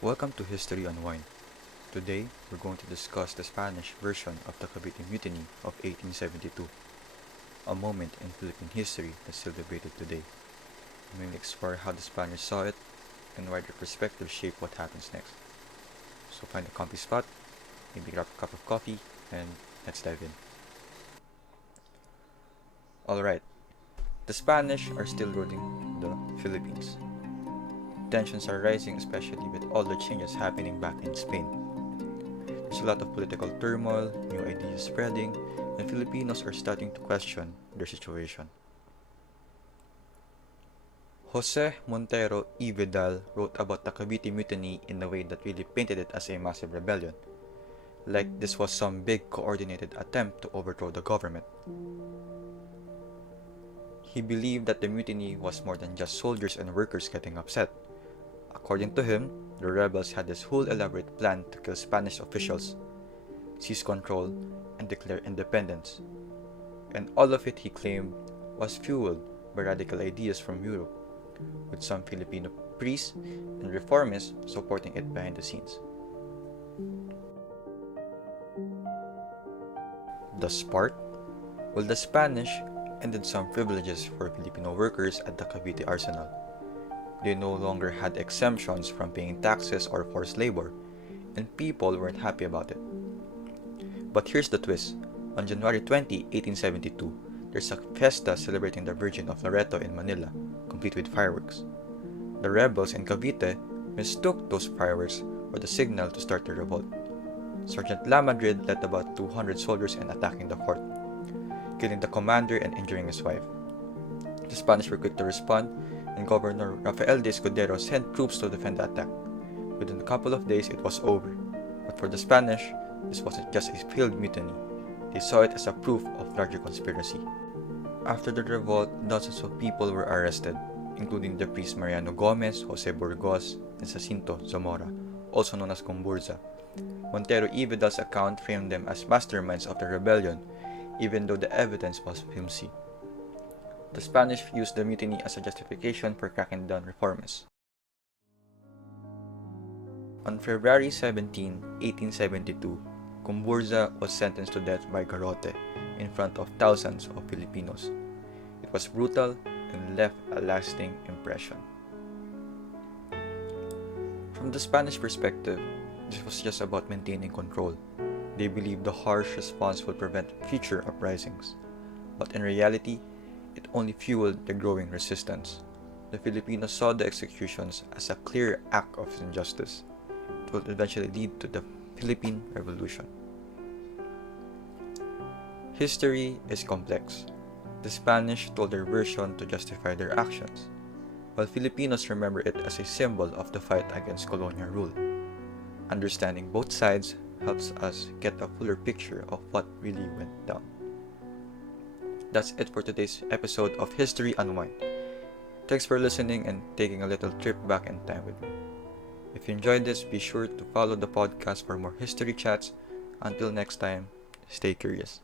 Welcome to History Unwind. Today, we're going to discuss the Spanish version of the Cavite Mutiny of 1872, a moment in Philippine history that's still debated today. We will explore how the Spaniards saw it and why their perspective shaped what happens next. So find a comfy spot, maybe grab a cup of coffee, and let's dive in. Alright, the Spanish are still ruling the Philippines. Tensions are rising, especially with all the changes happening back in Spain. There's a lot of political turmoil, new ideas spreading, and Filipinos are starting to question their situation. Jose Montero y Vidal wrote about the Cavite Mutiny in a way that really painted it as a massive rebellion, like this was some big coordinated attempt to overthrow the government. He believed that the mutiny was more than just soldiers and workers getting upset. According to him, the rebels had this whole elaborate plan to kill Spanish officials, seize control, and declare independence. And all of it, he claimed, was fueled by radical ideas from Europe, with some Filipino priests and reformists supporting it behind the scenes. The spark? Well, the Spanish ended some privileges for Filipino workers at the Cavite arsenal. They no longer had exemptions from paying taxes or forced labor, and people weren't happy about it. But here's the twist. On January 20, 1872, there's a fiesta celebrating the Virgin of Loreto in Manila, complete with fireworks. The rebels in Cavite mistook those fireworks for the signal to start the revolt. Sergeant Lamadrid led about 200 soldiers in attacking the fort, killing the commander and injuring his wife. The Spanish were quick to respond, and Governor Rafael de Escudero sent troops to defend the attack. Within a couple of days, it was over. But for the Spanish, this wasn't just a failed mutiny. They saw it as a proof of larger conspiracy. After the revolt, dozens of people were arrested, including the priests Mariano Gomez, Jose Burgos, and Jacinto Zamora, also known as Comburza. Montero y Vidal's account framed them as masterminds of the rebellion, even though the evidence was flimsy. The Spanish used the mutiny as a justification for cracking down reformists. On February 17, 1872, Comburza was sentenced to death by garrote in front of thousands of Filipinos. It was brutal and left a lasting impression. From the Spanish perspective, this was just about maintaining control. They believed the harsh response would prevent future uprisings. But in reality, it only fueled the growing resistance. The Filipinos saw the executions as a clear act of injustice. It would eventually lead to the Philippine Revolution. History is complex. The Spanish told their version to justify their actions, while Filipinos remember it as a symbol of the fight against colonial rule. Understanding both sides helps us get a fuller picture of what really went down. That's it for today's episode of History Unwind. Thanks for listening and taking a little trip back in time with me. If you enjoyed this, be sure to follow the podcast for more history chats. Until next time, stay curious.